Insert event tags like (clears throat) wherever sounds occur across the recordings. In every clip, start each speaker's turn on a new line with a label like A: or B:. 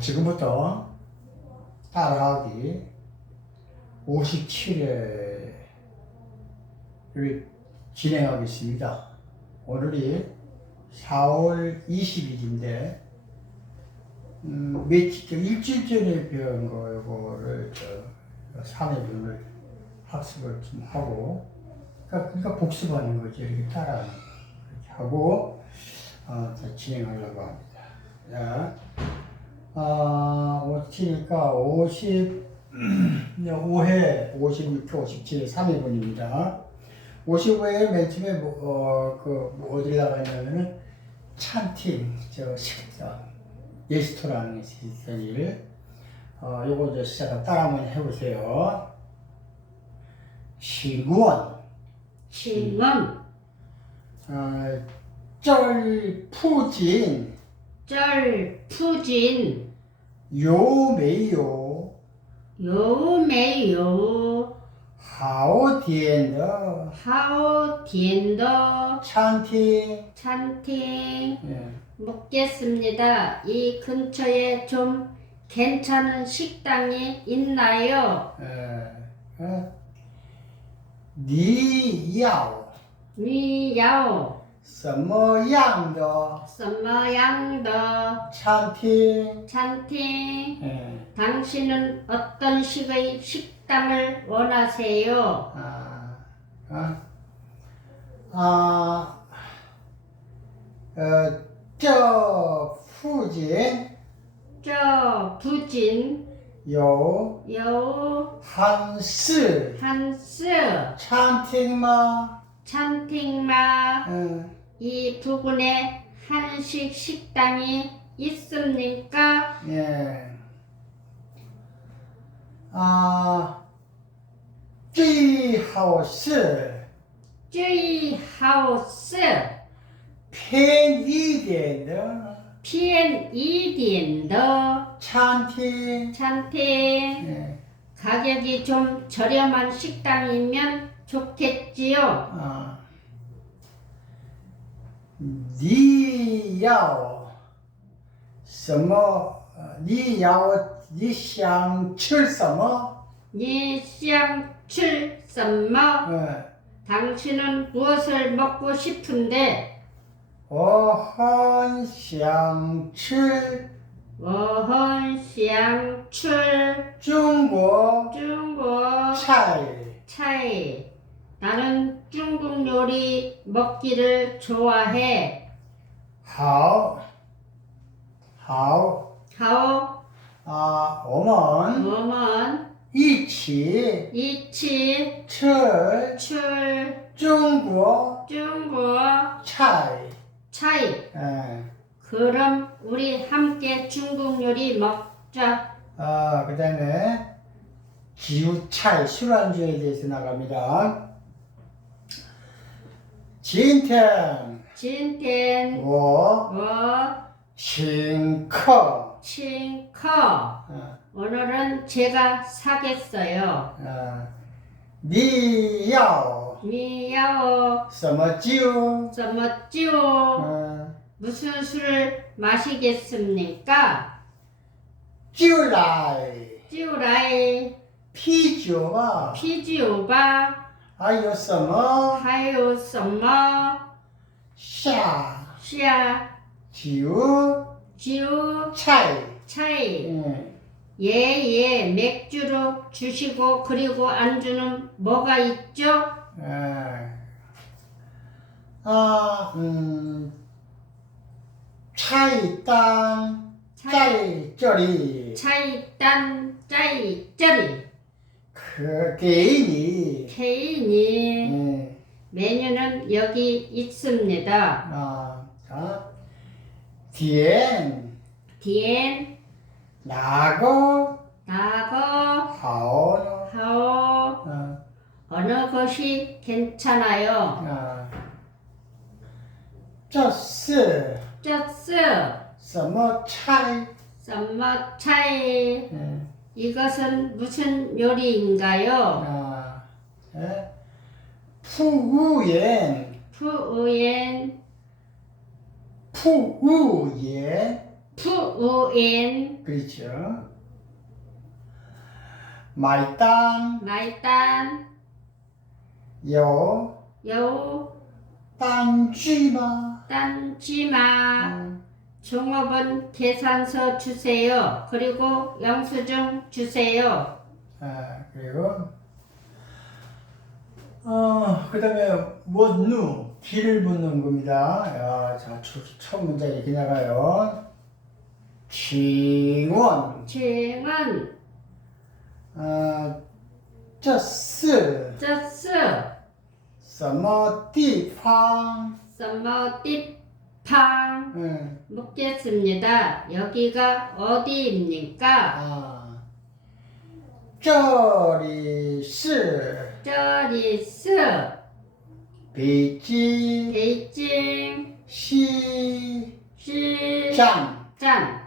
A: 지금부터 따라하기 57회를 진행하겠습니다. 오늘이 4월 20일인데, 음, 며칠, 전, 일주일 전에 배운 거, 요거를, 저, 3회분을 학습을 좀 하고, 그러니까, 그러니까 복습하는 거죠. 이렇게 따라하는 거. 이렇게 하고, 어, 자, 진행하려고 합니다. 자, 아, 57이니까 50, 5회, 56회, 57회, 3회분입니다. 55회 맨 처음에 뭐, 어, 그, 뭐 어딜 나가냐면은 찬팅, 저 식사, 레스토랑 시스템을, 어, 요거 저 시작을 따라 한번 해보세요. 시구원,
B: 신문,
A: 어, 쩔, 푸진,
B: 절 푸진
A: 요메요.
B: 요메요.
A: 하오 디엔더.
B: 하오 디엔더.
A: 찬티.
B: 찬티.
A: 예.
B: 묻겠습니다. 이 근처에 좀 괜찮은 식당이 있나요?
A: 예. 예.
B: 니야오. 니야오.
A: 什么样的
B: 什么样的
A: 餐厅？
B: 찬팅?
A: 嗯
B: 당신은 어떤 식의 식당을 원하세요?
A: 啊啊啊，呃，这附近
B: 저 부진
A: 有
B: 요
A: 韩式
B: 한스
A: 餐厅吗？
B: 참택마
A: 어.
B: 이 부근에 한식 식당이 있습니까?
A: 예. 아, 쯔이하우스,
B: 쯔이하우스
A: 팬이덴더,
B: 피엔 이딘더
A: 찬티,
B: 찬테
A: 예.
B: 가격이 좀 저렴한 식당이면 좋겠지요.
A: 啊，你要什么？呃你要你想吃什么？
B: 니샹출 썸머
A: 嗯，
B: 당신은 무엇을 먹고 싶은데
A: 我很想吃
B: 워헌샹출
A: 中国
B: 중국
A: 菜。
B: 차이 나는 중국 요리 먹기를 좋아해.
A: 好,好
B: 가오,
A: 아, 오먼
B: 어먼,
A: 이치
B: 이치,
A: 철
B: 출,
A: 중국
B: 중국,
A: 차이.
B: 차이.
A: 예.
B: 그럼 우리 함께 중국 요리 먹자.
A: 아, 그다음에 기후 차이 술안주에 대해서 나갑니다. 진텐,
B: 진텐
A: 我
B: 워
A: 请客.
B: 칭커
A: 어,
B: 오늘은 제가 사겠어요
A: 어, 你要
B: 미야오
A: 什么酒?
B: 써먹지요
A: 어,
B: 무슨 술을 마시겠습니까?
A: 就来
B: 찌우라이
A: 啤酒吧.
B: 피지오바
A: 还有什么
B: 하요 썸머
A: 下
B: 시아
A: 酒
B: 지우
A: 菜?
B: 차이
A: 음,
B: 예예 맥주로 주시고 그리고 안주는 뭐가 있죠?
A: 예. 아, 음, 차이땅,
B: 차이
A: 짜리,
B: 차이딴 짜이 짜리
A: 그, 개인이,
B: 케인이
A: 예,
B: 메뉴는 여기 있습니다.
A: 아, 자, 디엔,
B: 디엔
A: 나고,
B: 나거
A: 하오,
B: 하오
A: 어,
B: 어느 것이 괜찮아요?
A: 아, 这是
B: 쩌스
A: 什么菜？
B: 썸머 차이
A: 음,
B: 이것은 무슨 요리인가요?
A: 아, 예? 푸우옌,
B: 푸우엔,
A: 푸우옌,
B: 푸우엔,
A: 그렇죠. 말당,
B: 말단,
A: 요,
B: 여우,
A: 땅쥐마,
B: 딴지마,
A: 음,
B: 종업원 계산서 주세요. 그리고 영수증 주세요.
A: 아, 그리고, 어, 그 다음에, 원누, 길을 묻는 겁니다. 야, 자, 첫, 첫 문제 이렇게 나가요. 칭원,
B: 칭은
A: 아, 这是
B: 저스
A: 什么地方？
B: 서머 띠 탕
A: 네.
B: 묻겠습니다. 여기가 어디입니까?
A: 아, 저리 스.
B: 저리스.
A: 베이징.
B: 베이징. 시시장.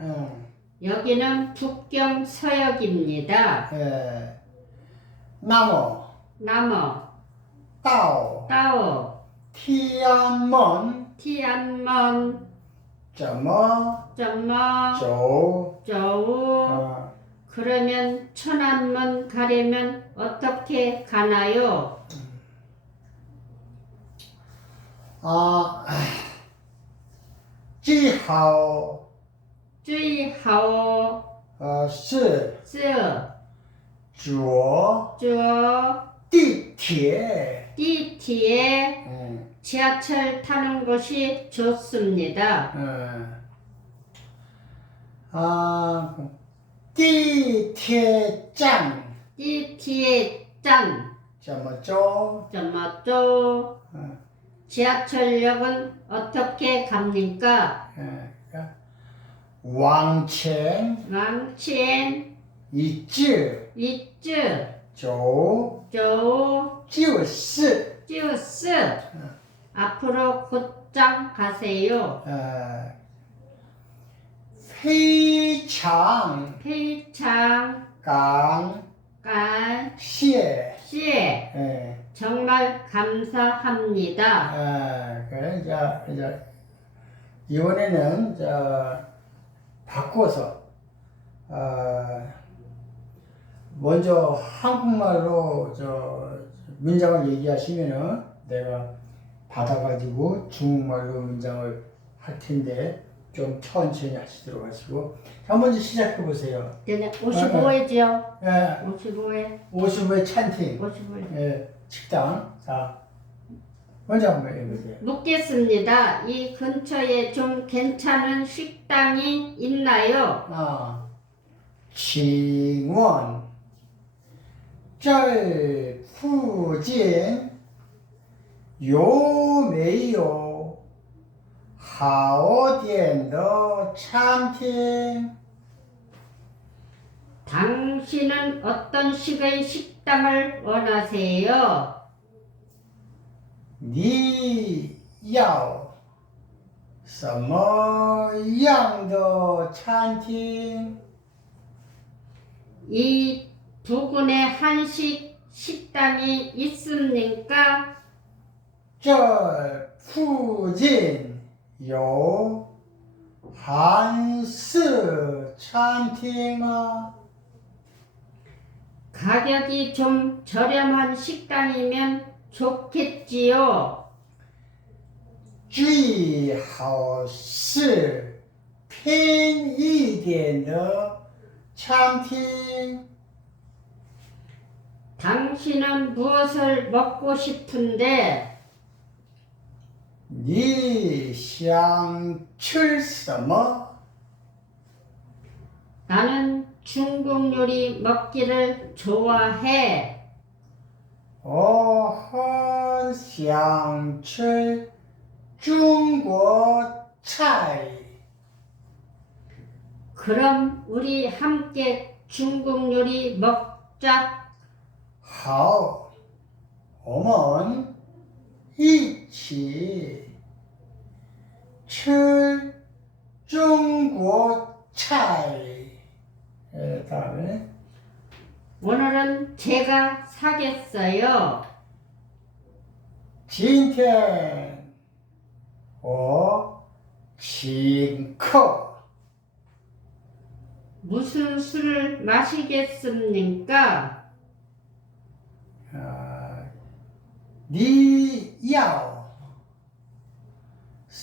A: 응,
B: 여기는 북경 서역입니다.
A: 예. 나무
B: 남어.
A: 따오.
B: 따오.
A: 티안먼.
B: 티안먼
A: 怎么
B: 점머
A: 走？
B: 저우
A: 啊，
B: 그러면 천안문 가려면 어떻게 가나요?
A: 啊，唉最好
B: 주의하오
A: 呃是
B: 쯔
A: 坐
B: 쭈
A: 地铁。
B: 띠티에
A: 嗯
B: 지하철 타는 것이 좋습니다.
A: 嗯啊，地铁站
B: 띠티에 짠
A: 怎么走？
B: 점머쪼
A: 嗯
B: 지하철역은 어떻게 갑니까?
A: 嗯，往前
B: 왕첸
A: 一直
B: 이쯔
A: 走
B: 쪼
A: 就是
B: 쭈스 앞으로 곧장 가세요.
A: 에,
B: 회창 필창 간 강시에
A: 예.
B: 정말 감사합니다.
A: 아, 그래 이제 이제 이번에는 저 바꿔서 어, 먼저 한국말로 저 문장을 얘기하시면은 내가 받아가지고 중국말로 문장을 할 텐데 좀 천천히 하시도록 하시고 한 번씩 시작해 보세요.
B: 얘네 55회지요.
A: 예,
B: 55회,
A: 55의 찬팅
B: 55회.
A: 예, 식당 자 먼저 한번 해보세요.
B: 묻겠습니다. 이 근처에 좀 괜찮은 식당이 있나요?
A: 아, 칭원 절附近 有没有好点的餐厅？
B: 당신은 어떤 식의 식당을 원하세요?
A: 你要什么样的餐厅？
B: 이 부근에 한식 식당이 있습니까?
A: 这附近有韩式餐厅吗？
B: 가격이 좀 저렴한 식당이면 좋겠지요.
A: 最好是便宜点的餐厅。
B: 당신은 무엇을 먹고 싶은데
A: 你想吃什么？
B: 나는 중국 요리 먹기를 좋아해.
A: 我很想吃中国菜。
B: 그럼 우리 함께 중국 요리 먹자.
A: 好，我们一起 출 중국 차이 다음에
B: 오늘은 제가 사겠어요.
A: 진텐 오 칭커
B: 무슨 술을 마시겠습니까?
A: 아, 니야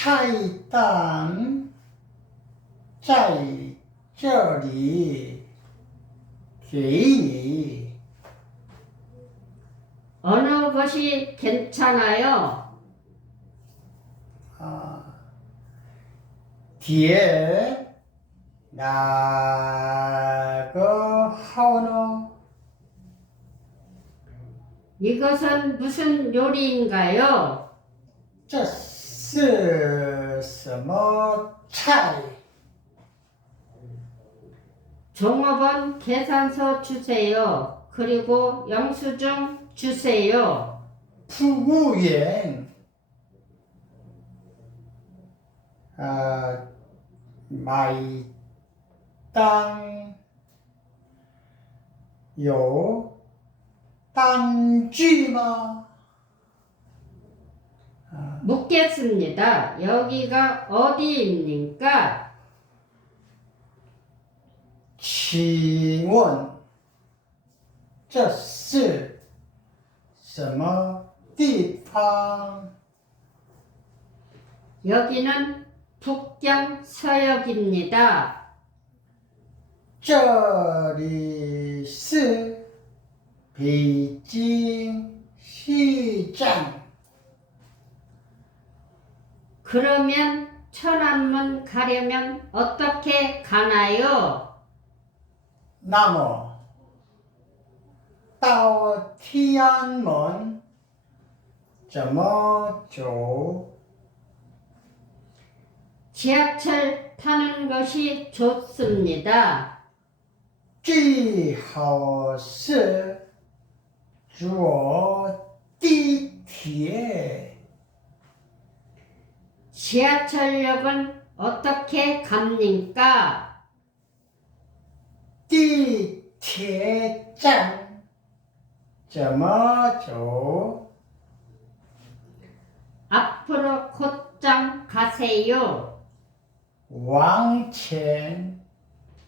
A: 차이땅 짜이절이 개인이
B: 어느 것이 괜찮아요?
A: 아, 뒤에 나고 하오노
B: 이것은 무슨 요리인가요?
A: 쩌스 쓸스모차이 뭐
B: 종업원 계산서 주세요. 그리고 영수증 주세요.
A: 부부엔 아, 마이 땅, 요, 땅쥐마.
B: 묻겠습니다. 여기가 어디입니까?
A: 请问这是什么地方？
B: 여기는 북경 서역입니다.
A: 这里是北京西站。
B: 그러면 천안문 가려면 어떻게 가나요?
A: 나무. 따오 티안문. 점어조.
B: 지하철 타는 것이 좋습니다.
A: 쥐하우스. 주어 띠티에.
B: 지하철역은 어떻게 갑니까?
A: 띠체짱 점어줘
B: 앞으로 곧장 가세요.
A: 왕첸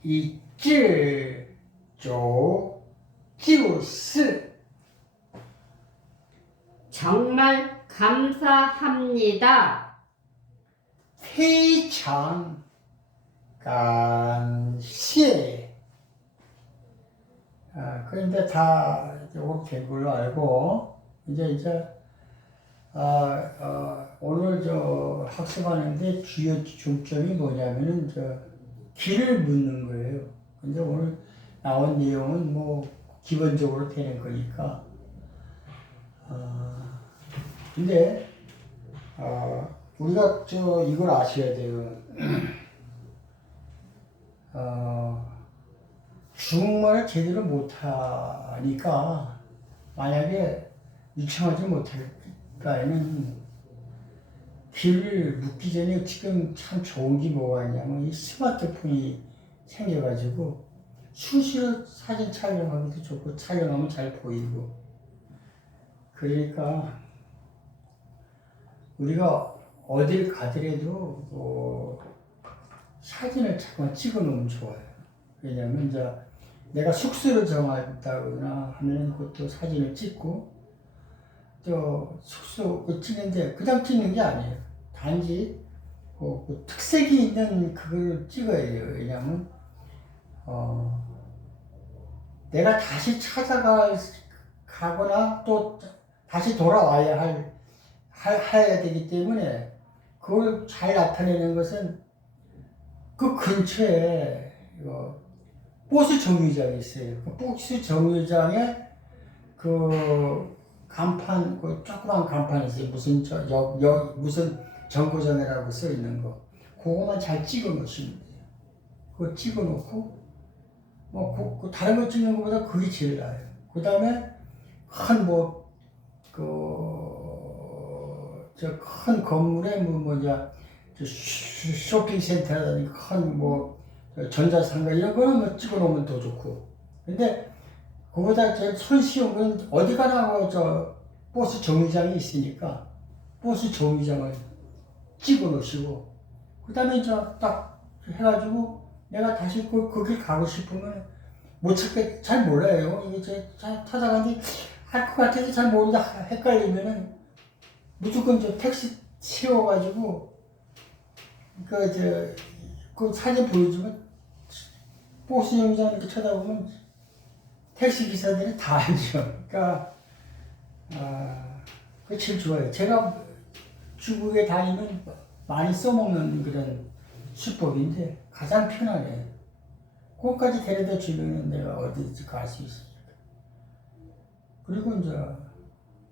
A: 이쯔 조 지우스
B: 정말 감사합니다.
A: 非常感谢。아, 그런데 다 요거 된 걸로 알고 이제 이제 아, 어, 오늘 저 학습하는데 주요 중점이 뭐냐면은 저 길을 묻는 거예요. 근데 오늘 나온 내용은 뭐 기본적으로 되는 거니까. 아, 근데 아, 우리가 저 이걸 아셔야 돼요. (clears throat) 어, 중국말을 제대로 못하니까 만약에 유창하지 못할 바에는 길을 묻기 전에 지금 참 좋은 게 뭐가 있냐면 이 스마트폰이 생겨가지고 수시로 사진 촬영하기도 좋고 촬영하면 잘 보이고 그러니까 우리가 어딜 가더라도 어, 사진을 잠깐 찍어 놓으면 좋아요. 왜냐면 이제 내가 숙소를 정한다거나 하면 그것도 사진을 찍고 또 숙소 그 찍는데 그냥 찍는 게 아니에요. 단지 그, 그 특색이 있는 그걸 찍어야 해요. 왜냐면 어, 내가 다시 찾아갈 가거나 또 다시 돌아와야 할, 할 해야 되기 때문에 그걸 잘 나타내는 것은 그 근처에 이거 버스 정류장이 있어요. 그 버스 정류장에 그 간판, 그 조그만 간판이 있어요. 무슨 저, 역, 역, 무슨 정거장이라고 써 있는 거. 그거만 잘 찍어 놓으시면 돼요. 그거 찍어 놓고 뭐 그, 그 다른 거 찍는 것보다 그게 제일 나아요. 그 다음에 큰 뭐 그, 저 큰 건물에 뭐, 뭐냐, 저 쇼- 쇼핑 센터라든지 큰 뭐, 저 전자상가 이런 거는 뭐 찍어 놓으면 더 좋고. 근데, 그보다 제일 손쉬운 건 어디 가나 뭐저 버스 정류장이 있으니까 버스 정류장을 찍어 놓으시고, 그 다음에 저딱 해가지고 내가 다시 그, 거기 가고 싶으면 못 찾게 잘 몰라요. 이게 제, 잘 찾아가는데 할 것 같아서 잘 모른다 헷갈리면은 무조건 저 택시 세워가지고 그저 그 사진 보여주면 버스 영상 이렇게 쳐다보면 택시 기사들이 다 알죠. 그러니까 아 그 제일 좋아요. 제가 중국에 다니면 많이 써먹는 그런 수법인데 가장 편하네. 거기까지 데려다 주면 내가 어디든지 갈 수 있으니까. 그리고 이제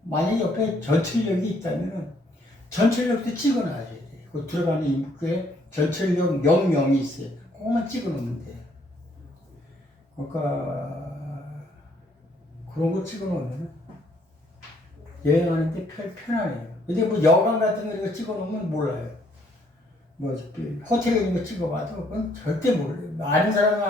A: 만약 옆에 전철역이 있다면은 전철역도 찍어놔야 돼. 그 들어가는 입구에 전철역 명명이 있어요. 그것만 찍어놓으면 돼. 그러니까 그런 거 찍어놓으면 여행하는데 편, 편하네요. 근데 뭐 여관 같은 거 찍어놓으면 몰라요. 뭐 호텔에 있는 거 찍어봐도 그건 절대 모르요 아는 사람은